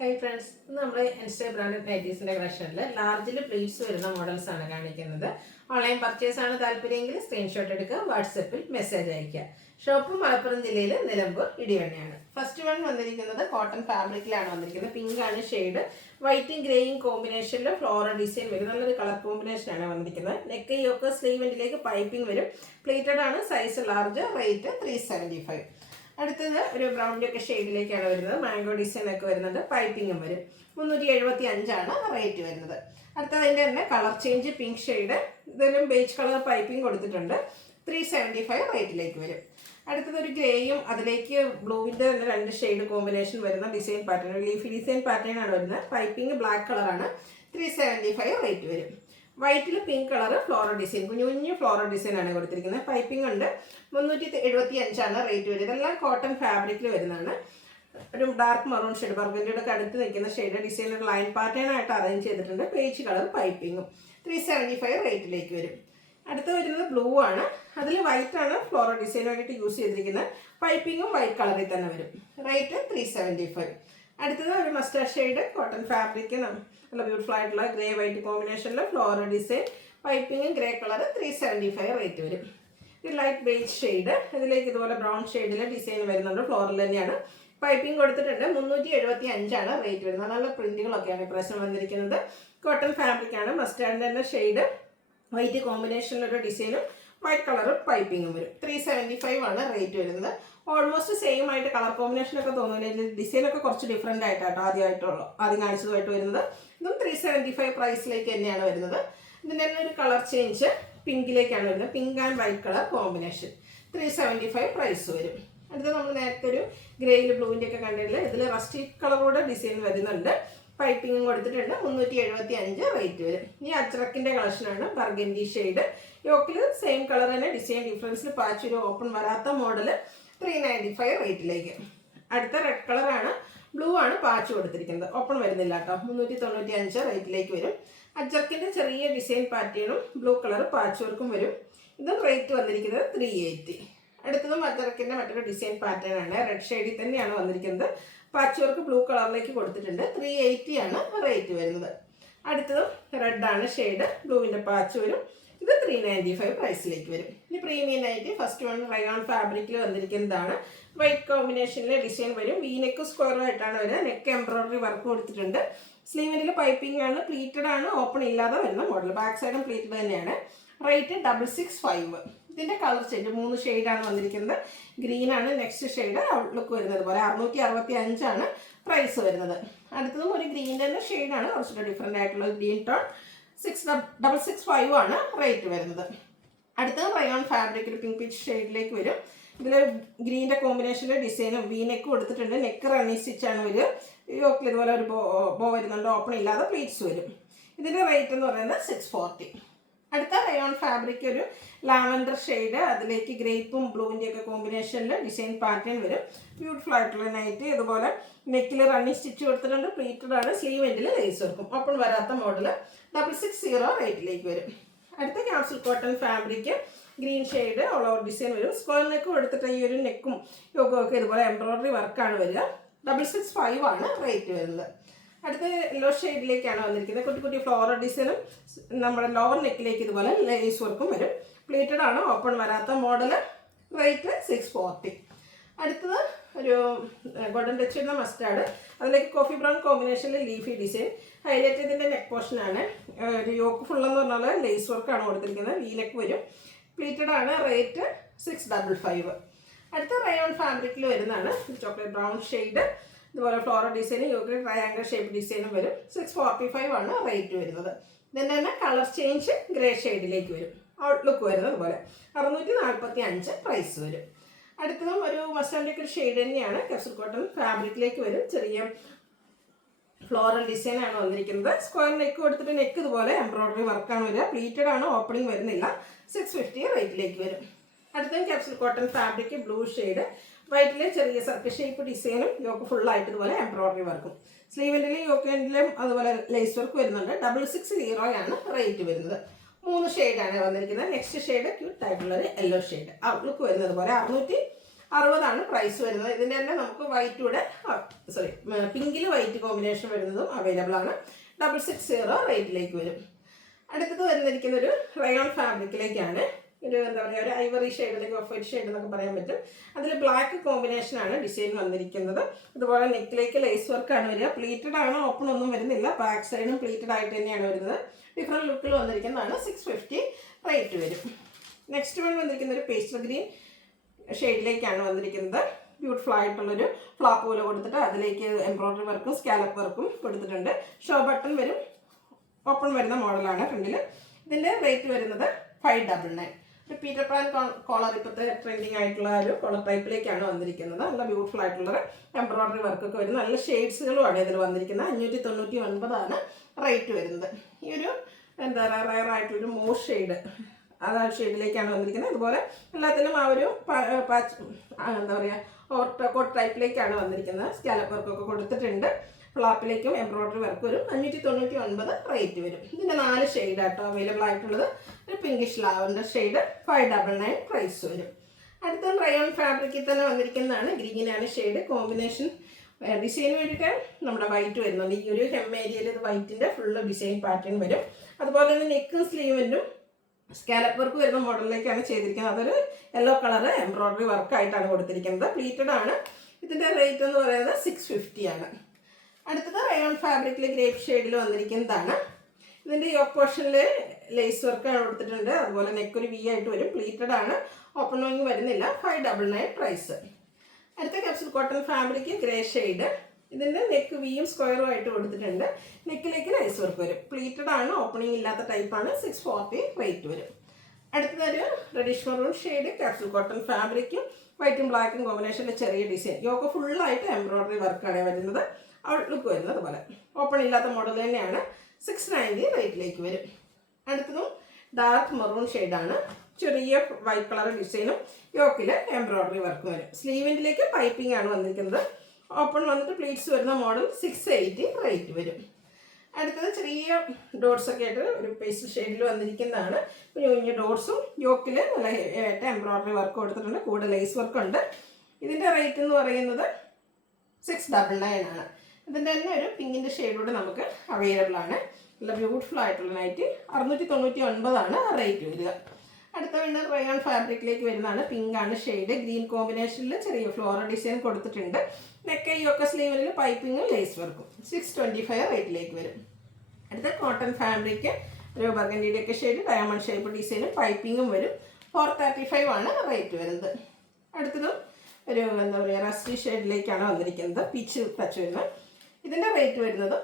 Hi friends, ഇന്ന് നമ്മൾ insta branded നൈറ്റീസിൻ്റെ കളക്ഷനിൽ ലാർജിൽ pleats വരുന്ന മോഡൽസ് ആണ് കാണിക്കുന്നത്. ഓൺലൈൻ പർച്ചേസ് ആണ് താല്പര്യമെങ്കിൽ സ്ക്രീൻഷോട്ട് എടുക്കുക, വാട്സപ്പിൽ മെസ്സേജ് അയയ്ക്കുക. ഷോപ്പ് മലപ്പുറം ജില്ലയിൽ നിലമ്പൂർ ഇടിവണ്ണയാണ്. ഫസ്റ്റ് വൺ വന്നിരിക്കുന്നത് കോട്ടൺ ഫാബ്രിക്കിലാണ് വന്നിരിക്കുന്നത്. പിങ്ക് ആണ് ഷെയ്ഡ്, വൈറ്റും ഗ്രേയും കോമ്പിനേഷനിൽ ഫ്ലോറൽ ഡിസൈൻ വരും. നല്ലൊരു കളർ കോമ്പിനേഷനാണ് വന്നിരിക്കുന്നത്. നെക്ക് യോക്ക് സ്ലീവെൻറ്റിലേക്ക് പൈപ്പിംഗ് വരും. പ്ലേറ്റഡ് ആണ്, സൈസ് ലാർജ്, റേറ്റ് 375. അടുത്തത് ഒരു ബ്രൗണിൻ്റെ ഒക്കെ ഷെയ്ഡിലേക്കാണ് വരുന്നത്. മാംഗോ ഡിസൈൻ ഒക്കെ വരുന്നുണ്ട്, പൈപ്പിങ്ങും വരും. 375 റേറ്റ് വരുന്നത്. അടുത്തതിൻ്റെ തന്നെ കളർ ചേഞ്ച് പിങ്ക് ഷെയ്ഡ്, ഇതിലും ബേജ് കളർ പൈപ്പിംഗ് കൊടുത്തിട്ടുണ്ട്. 375 റേറ്റിലേക്ക് വരും. അടുത്തത് ഒരു ഗ്രേയും അതിലേക്ക് ബ്ലൂവിൻ്റെ തന്നെ രണ്ട് ഷെയ്ഡ് കോമ്പിനേഷൻ വരുന്ന design pattern, leafy design pattern ആണ് വരുന്നത്. പൈപ്പിംഗ് ബ്ലാക്ക് കളറാണ്. 375 റേറ്റ് വരും. വൈറ്റിൽ പിങ്ക് കളർ ഫ്ലോറൽ ഡിസൈൻ, കുഞ്ഞു കുഞ്ഞു ഫ്ലോറൽ ഡിസൈൻ ആണ് കൊടുത്തിരിക്കുന്നത്. പൈപ്പിംഗ് ഉണ്ട്. 375 റേറ്റ് വരും. ഇതെല്ലാം കോട്ടൺ ഫാബ്രിക്കിൽ വരുന്നതാണ്. ഒരു ഡാർക്ക് മറൂൺ ഷെയ്ഡ്, ബർഗൻഡിയുടെ ഒക്കെ അടുത്ത് നിൽക്കുന്ന ഷെയ്ഡ് ഡിസൈൻ ഒരു ലൈൻ പാറ്റേൺ ആയിട്ട് അറേഞ്ച് ചെയ്തിട്ടുണ്ട്. പേജ് കളർ പൈപ്പിങ്ങും. 375 റേറ്റിലേക്ക് വരും. അടുത്ത് വരുന്നത് ബ്ലൂ ആണ്. അതിൽ വൈറ്റ് ആണ് ഫ്ലോറൽ ഡിസൈൻ വേണ്ടിയിട്ട് യൂസ് ചെയ്തിരിക്കുന്നത്. പൈപ്പിങ്ങും വൈറ്റ് കളറിൽ തന്നെ വരും. റേറ്റ് 375. അടുത്തത് ഒരു മസ്റ്റാർഡ് ഷെയ്ഡ് കോട്ടൺ ഫാബ്രിക്, നല്ല ബ്യൂട്ടിഫുൾ ആയിട്ടുള്ള ഗ്രേ വൈറ്റ് കോമ്പിനേഷനിൽ ഫ്ലോറൽ ഡിസൈൻ, പൈപ്പിങ്ങും ഗ്രേ കളർ. 375 റേറ്റ് വരും. ഇത് ലൈറ്റ് ബേജ് ഷെയ്ഡ്, ഇതിലേക്ക് ഇതുപോലെ ബ്രൗൺ ഷെയ്ഡിൽ ഡിസൈൻ വരുന്നുണ്ട്. ഫ്ലോറൽ തന്നെയാണ്. പൈപ്പിംഗ് കൊടുത്തിട്ടുണ്ട്. 375 റേറ്റ് വരുന്നത്. നല്ല പ്രിന്റുകളൊക്കെയാണ് ഇപ്രാവശ്യം വന്നിരിക്കുന്നത്. കോട്ടൺ ഫാബ്രിക് ആണ്. മസ്റ്റാർഡിൻ്റെ തന്നെ ഷെയ്ഡ്, വൈറ്റ് കോമ്പിനേഷനിലൊരു ഡിസൈനും വൈറ്റ് കളറും പൈപ്പിങ്ങും വരും. 375 റേറ്റ് വരുന്നത്. ഓൾമോസ്റ്റ് സെയിം ആയിട്ട് കളർ കോമ്പിനേഷനൊക്കെ തോന്നുന്നില്ല. ഡിസൈനൊക്കെ കുറച്ച് ഡിഫറെൻ്റ് ആയിട്ടാട്ടോ ആദ്യം കാണിച്ചതുമായിട്ട് വരുന്നത്. ഇതും 375 പ്രൈസിലേക്ക് തന്നെയാണ് വരുന്നത്. ഇതിൻ്റെ തന്നെ ഒരു കളർ ചേഞ്ച് പിങ്കിലേക്കാണ് വരുന്നത്. Pink and white colour combination. 375 price വരും. അടുത്ത നമ്മൾ നേരത്തെ ഒരു ഗ്രേയിൽ ബ്ലൂവിൻ്റെ ഒക്കെ കണ്ടിട്ടില്ല, ഇതിൽ റസ്റ്റി കളറോടെ ഡിസൈൻ വരുന്നുണ്ട്. പൈപ്പിങ്ങും കൊടുത്തിട്ടുണ്ട്. 375 റേറ്റ് വരും. ഇനി അജ്രക്കിൻ്റെ കളക്ഷനാണ്. ബർഗൻഡി ഷെയ്ഡ്, യോക്കിൽ സെയിം കളർ തന്നെ, ഡിസൈൻ ഡിഫറൻസിൽ പാച്ച് ഒരു ഓപ്പൺ വരാത്ത മോഡൽ. 395 റേറ്റിലേക്ക്. അടുത്ത റെഡ് കളറാണ്. ബ്ലൂ ആണ് പാച്ച് കൊടുത്തിരിക്കുന്നത്. ഓപ്പൺ വരുന്നില്ല കേട്ടോ. 395 റേറ്റിലേക്ക് വരും. അജ്രക്കിൻ്റെ ചെറിയ ഡിസൈൻ പാറ്റേണും ബ്ലൂ കളർ പാച്ച് വർക്കും വരും. ഇതും റേറ്റ് വന്നിരിക്കുന്നത് 380. അടുത്തതും അജ്രക്കിൻ്റെ മറ്റൊരു ഡിസൈൻ പാറ്റേൺ ആണ്. റെഡ് ഷെയ്ഡിൽ തന്നെയാണ് വന്നിരിക്കുന്നത്. പാച്ച് വർക്ക് ബ്ലൂ കളറിലേക്ക് കൊടുത്തിട്ടുണ്ട്. 380 റേറ്റ് വരുന്നത്. അടുത്തതും റെഡ് ആണ് ഷെയ്ഡ്, ബ്ലൂവിൻ്റെ പാച്ച് വരും. ഇത് 395 പ്രൈസിലേക്ക് വരും. ഇനി premium night first one rayon ഫാബ്രിക്കിൽ വന്നിരിക്കുന്നതാണ്. വൈറ്റ് കോമ്പിനേഷനിലെ ഡിസൈൻ വരും. വീനെക്ക് സ്ക്വയർ ആയിട്ടാണ് വരിക. നെക്ക് എംബ്രോയിഡറി വർക്ക് കൊടുത്തിട്ടുണ്ട്. സ്ലീവിൻ്റെ പൈപ്പിംഗ് ആണ്. പ്ലീറ്റഡ് ആണ്, ഓപ്പൺ ഇല്ലാതെ വരുന്ന മോഡൽ. ബാക്ക് സൈഡും പ്ലീറ്റഡ് തന്നെയാണ്. റേറ്റ് 665. ഇതിൻ്റെ കളർ ചേഞ്ച് 3 ഷെയ്ഡാണ് വന്നിരിക്കുന്നത്. ഗ്രീൻ ആണ് നെക്സ്റ്റ് ഷെയ്ഡ്. ഔട്ട്ലുക്ക് വരുന്നത് പോലെ 665 പ്രൈസ് വരുന്നത്. അടുത്തതും ഒരു ഗ്രീൻ തന്നെ ഷെയ്ഡാണ്, കുറച്ചുകൂടെ ഡിഫറെൻ്റ് ആയിട്ടുള്ള ഗ്രീൻ ടോൺ. 665 റേറ്റ് വരുന്നത്. അടുത്തത് റയോൺ ഫാബ്രിക്, ഒരു പിങ്ക് പീച്ച് ഷെയ്ഡിലേക്ക് വരും. ഇതിൽ ഗ്രീൻ്റെ കോമ്പിനേഷനിൽ ഡിസൈനും വീനെക്ക് കൊടുത്തിട്ടുണ്ട്. നെക്ക് റണ്ണി സ്റ്റിച്ചാണ് വരിക. യോക്കിൽ ഇതുപോലെ ഒരു ബോ വരുന്നുണ്ട്. ഓപ്പൺ ഇല്ലാതെ പ്ലീറ്റ്സ് വരും. ഇതിൻ്റെ റേറ്റ് എന്ന് പറയുന്നത് 640. അടുത്ത റയോൺ ഫാബ്രിക് ഒരു ലാവൻഡർ ഷെയ്ഡ്, അതിലേക്ക് ഗ്രേപ്പും ബ്ലൂവിൻ്റെ ഒക്കെ കോമ്പിനേഷനിൽ ഡിസൈൻ പാറ്റേൺ വരും. ബ്യൂട്ടിഫുൾ ആയിട്ടുള്ള നൈറ്റ്. ഇതുപോലെ നെക്കിൽ റണ്ണിങ് സ്റ്റിച്ച് കൊടുത്തിട്ടുണ്ട്. പ്ലീറ്റഡ് ആണ്. സ്ലീവ് എൻഡിൽ ലേസ് വർക്കും. ഓപ്പൺ വരാത്ത മോഡൽ. 660 റേറ്റിലേക്ക് വരും. അടുത്ത capsule cotton fabric, green shade, all over design വരും. സ്ക്വയർ നെക്ക് കൊടുത്തിട്ട് ഈ ഒരു നെക്കും യോഗവും ഒക്കെ ഇതുപോലെ എംബ്രോയിഡറി വർക്കാണ് വരിക. 665 റേറ്റ് വരുന്നത്. അടുത്ത യെല്ലോ ഷെയ്ഡിലേക്കാണ് വന്നിരിക്കുന്നത്. കുട്ടി കുട്ടി ഫ്ലോറൽ ഡിസൈനും നമ്മുടെ ലോവർ നെക്കിലേക്ക് ഇതുപോലെ ലേസ് വർക്കും വരും. പ്ലേറ്റഡ് ആണ്, ഓപ്പൺ വരാത്ത മോഡൽ. റേറ്റ് 640. അടുത്തത് ഒരു ഗോൾഡൻ ടച്ച് ചെയ്യുന്ന മസ്റ്റാർഡ്, അതിലേക്ക് കോഫി ബ്രൗൺ കോമ്പിനേഷനിൽ ലീഫി ഡിസൈൻ. ഹൈലൈറ്റ് ഇതിൻ്റെ നെക്ക് പോർഷനാണ്. ഒരു യോക്ക് ഫുള്ളെന്ന് പറഞ്ഞാൽ ലേസ് വർക്കാണ് കൊടുത്തിരിക്കുന്നത്. വി നെക്ക് വരും. പ്ലീറ്റഡ് ആണ്. റേറ്റ് 655. അടുത്ത റയോൺ ഫാബ്രിക്കിൽ വരുന്നതാണ്. ചോക്ലേറ്റ് ബ്രൗൺ ഷെയ്ഡ്, ഇതുപോലെ ഫ്ലോറൽ ഡിസൈനും യോക്കിൽ ട്രയാങ്കിൾ ഷേപ്പ് ഡിസൈനും വരും. 645 റേറ്റ് വരുന്നത്. ഇതിൻ്റെ തന്നെ കളർ ചേഞ്ച് ഗ്രേ ഷെയ്ഡിലേക്ക് വരും. ഔട്ട്ലുക്ക് വരുന്നത് പോലെ. 645 പ്രൈസ് വരും. അടുത്തതും ഒരു മസ്റ്റാർഡിൻ്റെ ഒരു ഷെയ്ഡ് തന്നെയാണ്. ക്യാപ്സുൽ കോട്ടൺ ഫാബ്രിക്കിലേക്ക് വരും. ചെറിയ ഫ്ലോറൽ ഡിസൈനാണ് വന്നിരിക്കുന്നത്. സ്ക്വയർ നെക്ക് കൊടുത്തിട്ട് നെക്ക് ഇതുപോലെ എംബ്രോയിഡറി വർക്കാണ് വരിക. പ്ലീറ്റഡ് ആണ്, ഓപ്പണിംഗ് വരുന്നില്ല. 650 റേറ്റിലേക്ക് വരും. അടുത്തതും capsule cotton fabric, blue shade, വൈറ്റിലെ ചെറിയ സർക്കിൾ ഷേപ്പ് ഡിസൈനും യോക്ക് ഫുള്ളായിട്ട് ഇതുപോലെ എംബ്രോയിഡറി വർക്കും. സ്ലീവിൻ്റെയും യോക്ക് എൻഡിലും അതുപോലെ ലേസ് വർക്ക് വരുന്നുണ്ട്. 660 റേറ്റ് വരുന്നത്. 3 ഷെയ്ഡാണ് വന്നിരിക്കുന്നത്. നെക്സ്റ്റ് ഷെയ്ഡ് ക്യൂട്ട് ആയിട്ടുള്ളൊരു യെല്ലോ ഷെയ്ഡ്. ഔട്ട്ലുക്ക് വരുന്നത് പോലെ 60 പ്രൈസ് വരുന്നത്. ഇതിൻ്റെ തന്നെ നമുക്ക് വൈറ്റൂടെ പിങ്കിൽ വൈറ്റ് കോമ്പിനേഷൻ വരുന്നതും അവൈലബിൾ ആണ്. 660 റേറ്റിലേക്ക് വരും. അടുത്തത് വരുന്നിരിക്കുന്ന ഒരു റയോൺ ഫാബ്രിക്കിലേക്കാണ്. ഒരു എന്താ പറയുക, ഒരു ഐവറി ഷെയ്ഡ് അല്ലെങ്കിൽ ഓഫ് വൈറ്റ് ഷെയ്ഡ് എന്നൊക്കെ പറയാൻ പറ്റും. അതിൽ ബ്ലാക്ക് കോമ്പിനേഷനാണ് ഡിസൈൻ വന്നിരിക്കുന്നത്. അതുപോലെ നെക്കിലേക്ക് ലേസ് വർക്കാണ് വരിക. പ്ലീറ്റഡ് ആണ്, ഓപ്പൺ ഒന്നും വരുന്നില്ല. ബാക്ക് സൈഡും പ്ലീറ്റഡ് ആയിട്ട് തന്നെയാണ് വരുന്നത്. ഡിഫറെൻറ്റ് ലുക്കിൽ വന്നിരിക്കുന്നതാണ്. 650 റേറ്റ് വരും. നെക്സ്റ്റ് വൺ വന്നിരിക്കുന്ന ഒരു പേസ്റ്റൽ ഗ്രീൻ ഷെയ്ഡിലേക്കാണ് വന്നിരിക്കുന്നത്. ബ്യൂട്ടിഫുൾ ആയിട്ടുള്ളൊരു ഫ്ലാപ്പ് പോലെ കൊടുത്തിട്ട് അതിലേക്ക് എംബ്രോയ്ഡറി വർക്കും സ്കാലപ്പ് വർക്കും കൊടുത്തിട്ടുണ്ട്. ഷോ ബട്ടൺ വരും, ഓപ്പൺ വരുന്ന മോഡലാണ് ഫ്രണ്ടിൽ. ഇതിൻ്റെ റേറ്റ് വരുന്നത് 599. ഒരു പീറ്റർ പാൻ കോളർ, ഇപ്പോഴത്തെ ട്രെൻഡിങ് ആയിട്ടുള്ള ഒരു കോളർ ടൈപ്പിലേക്കാണ് വന്നിരിക്കുന്നത്. നല്ല ബ്യൂട്ടിഫുൾ ആയിട്ടുള്ള എംബ്രോയ്ഡറി വർക്കൊക്കെ വരുന്ന നല്ല ഷെയ്ഡ്സുകളുമാണ് ഇതിൽ വന്നിരിക്കുന്നത്. 599 റേറ്റ് വരുന്നത്. ഈ ഒരു എന്താ പറയുക, റയർ ആയിട്ടുള്ളൊരു മോസ് ഷെയ്ഡ്, ആ ഷെയ്ഡിലേക്കാണ് വന്നിരിക്കുന്നത്. അതുപോലെ എല്ലാത്തിലും ആ ഒരു എന്താ പറയുക, ഓവർകോട്ട് ടൈപ്പിലേക്കാണ് വന്നിരിക്കുന്നത്. സ്കാലപ്പ് വർക്കൊക്കെ കൊടുത്തിട്ടുണ്ട്. ഫ്ലാപ്പിലേക്കും എംബ്രോയ്ഡറി വർക്ക് വരും. 599 റേറ്റ് വരും. ഇതിൻ്റെ 4 ഷെയ്ഡാട്ടോ അവൈലബിൾ ആയിട്ടുള്ളത്. ഒരു പിങ്കിഷ് ലാവൻഡർ ഷെയ്ഡ് 599 പ്രൈസ് വരും. അടുത്ത റയോൺ ഫാബ്രിക്കിൽ തന്നെ വന്നിരിക്കുന്നതാണ്. ഗ്രീനാണ് ഷെയ്ഡ്. കോമ്പിനേഷൻ ഡിസൈന് വേണ്ടിയിട്ട് നമ്മുടെ വൈറ്റ് വരുന്നുണ്ട്. ഈ ഒരു ഹെം ഏരിയയിൽ ഇത് വൈറ്റിൻ്റെ ഫുള്ള് ഡിസൈൻ പാറ്റേൺ വരും. അതുപോലെ തന്നെ നെക്കും സ്ലീവിനും സ്കാലപ്പ് വർക്ക് വരുന്ന മോഡലിലേക്കാണ് ചെയ്തിരിക്കുന്നത്. അതൊരു യെല്ലോ കളർ എംബ്രോയ്ഡറി വർക്കായിട്ടാണ് കൊടുത്തിരിക്കുന്നത്. പ്ലീറ്റഡ് ആണ്. ഇതിൻ്റെ റേറ്റ് എന്ന് പറയുന്നത് 650 ആണ്. അടുത്തത് റയോൺ ഫാബ്രിക്കിൽ ഗ്രേപ്പ് ഷെയ്ഡിൽ വന്നിരിക്കുന്നതാണ്. ഇതിൻ്റെ യോക്ക് പോർഷനിൽ ലേസ് വർക്ക് കൊടുത്തിട്ടുണ്ട്. അതുപോലെ നെക്കൊരു വി ആയിട്ട് വരും. പ്ലീറ്റഡ് ആണ്, ഓപ്പൺ വിങ് വരുന്നില്ല. 599 പ്രൈസ്. അടുത്ത capsule cotton fabric grey shade. ഇതിൻ്റെ നെക്ക് വിയും സ്ക്വയറും ആയിട്ട് കൊടുത്തിട്ടുണ്ട്. നെക്കിലേക്ക് ലേസ് വർക്ക് വരും. പ്ലീറ്റഡ് ആണ്, ഓപ്പണിംഗ് ഇല്ലാത്ത ടൈപ്പാണ്. 640 റേറ്റ് വരും. അടുത്തതൊരു reddish maroon shade capsule cotton ഫാബ്രിക്കും വൈറ്റും ബ്ലാക്കും കോമ്പിനേഷനിൽ ചെറിയ ഡിസൈൻ. യോക്ക് ഫുള്ളായിട്ട് എംബ്രോയ്ഡറി വർക്കാണ് വരുന്നത്. ഔട്ട്ലുക്ക് വരുന്നത് പോലെ ഓപ്പൺ ഇല്ലാത്ത മോഡൽ തന്നെയാണ്. 690 റേറ്റിലേക്ക് വരും. അടുത്തതും ഡാർക്ക് മെറൂൺ ഷെയ്ഡാണ്. ചെറിയ വൈറ്റ് കളർ ഡിസൈനും യോക്കിൽ എംബ്രോയ്ഡറി വർക്ക് വരും. സ്ലീവിൻ്റിലേക്ക് പൈപ്പിംഗ് ആണ് വന്നിരിക്കുന്നത്. ഓപ്പൺ വന്നിട്ട് പ്ലീറ്റ്സ് വരുന്ന മോഡൽ 680 റേറ്റ് വരും. അടുത്തത് ചെറിയ ഡോട്ട്സ് ഒക്കെ ആയിട്ട് ഒരു പേസ്റ്റൽ ഷെയ്ഡിൽ വന്നിരിക്കുന്നതാണ്. കുഞ്ഞു ഡോട്ട്സും യോക്കിൽ നല്ല എംബ്രോയ്ഡറി വർക്ക് കൊടുത്തിട്ടുണ്ട്. കൂടെ ലേസ് വർക്ക് ഉണ്ട്. ഇതിൻ്റെ റേറ്റ് എന്ന് പറയുന്നത് 699 ആണ്. ഇതിൻ്റെ തന്നെ ഒരു പിങ്കിൻ്റെ ഷെയ്ഡോട് നമുക്ക് അവൈലബിൾ ആണ്. നല്ല ബ്യൂട്ടിഫുൾ ആയിട്ടുള്ള നൈറ്റ്. 699 റേറ്റ് വരിക. അടുത്ത പിന്നെ റയോൺ ഫാബ്രിക്കിലേക്ക് വരുന്നതാണ്. പിങ്കാണ് ഷെയ്ഡ്. ഗ്രീൻ കോമ്പിനേഷനിൽ ചെറിയ ഫ്ലോറൽ ഡിസൈൻ കൊടുത്തിട്ടുണ്ട്. നെക്കൈയൊക്കെ സ്ലീവിൽ പൈപ്പിങ്ങും ലേസ് വർക്കും. 625 റേറ്റിലേക്ക് വരും. അടുത്ത കോട്ടൺ ഫാബ്രിക്ക് ഒരു ബർഗൻഡിയുടെയൊക്കെ ഷെയ്ഡ്, ഡയമണ്ട് ഷേപ്പ് ഡിസൈനും പൈപ്പിങ്ങും വരും. 435 ആണ് റേറ്റ് വരുന്നത്. അടുത്തതും ഒരു എന്താ പറയുക, റസ്റ്റി ഷെയ്ഡിലേക്കാണ് വന്നിരിക്കുന്നത്. പീച്ച് ടച്ച് വരുന്നത്. ഇതിൻ്റെ റേറ്റ് വരുന്നത്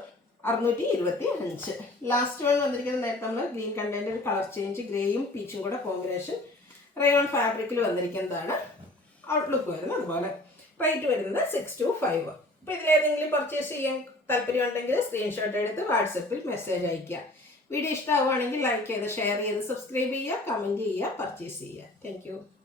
625. ലാസ്റ്റ് വൺ വന്നിരിക്കുന്നത് നേരത്തെ നമ്മൾ ഗ്രീൻ കണ്ടതിൻ്റെ ഒരു കളർ ചേഞ്ച്, ഗ്രേയും പീച്ചും കൂടെ കോമ്പിനേഷൻ റയോൺ ഫാബ്രിക്കിൽ വന്നിരിക്കുന്നതാണ്. ഔട്ട്ലുക്ക് വരുന്നത് അതുപോലെ. റേറ്റ് വരുന്നത് 625. അപ്പോൾ ഇതിലേതെങ്കിലും പർച്ചേസ് ചെയ്യാൻ താല്പര്യമുണ്ടെങ്കിൽ സ്ക്രീൻഷോട്ട് എടുത്ത് വാട്സപ്പിൽ മെസ്സേജ് അയയ്ക്കുക. വീഡിയോ ഇഷ്ടമാവുകയാണെങ്കിൽ ലൈക്ക് ചെയ്ത് ഷെയർ ചെയ്ത് സബ്സ്ക്രൈബ് ചെയ്യുക, കമൻറ്റ് ചെയ്യുക, പർച്ചേസ് ചെയ്യുക. താങ്ക്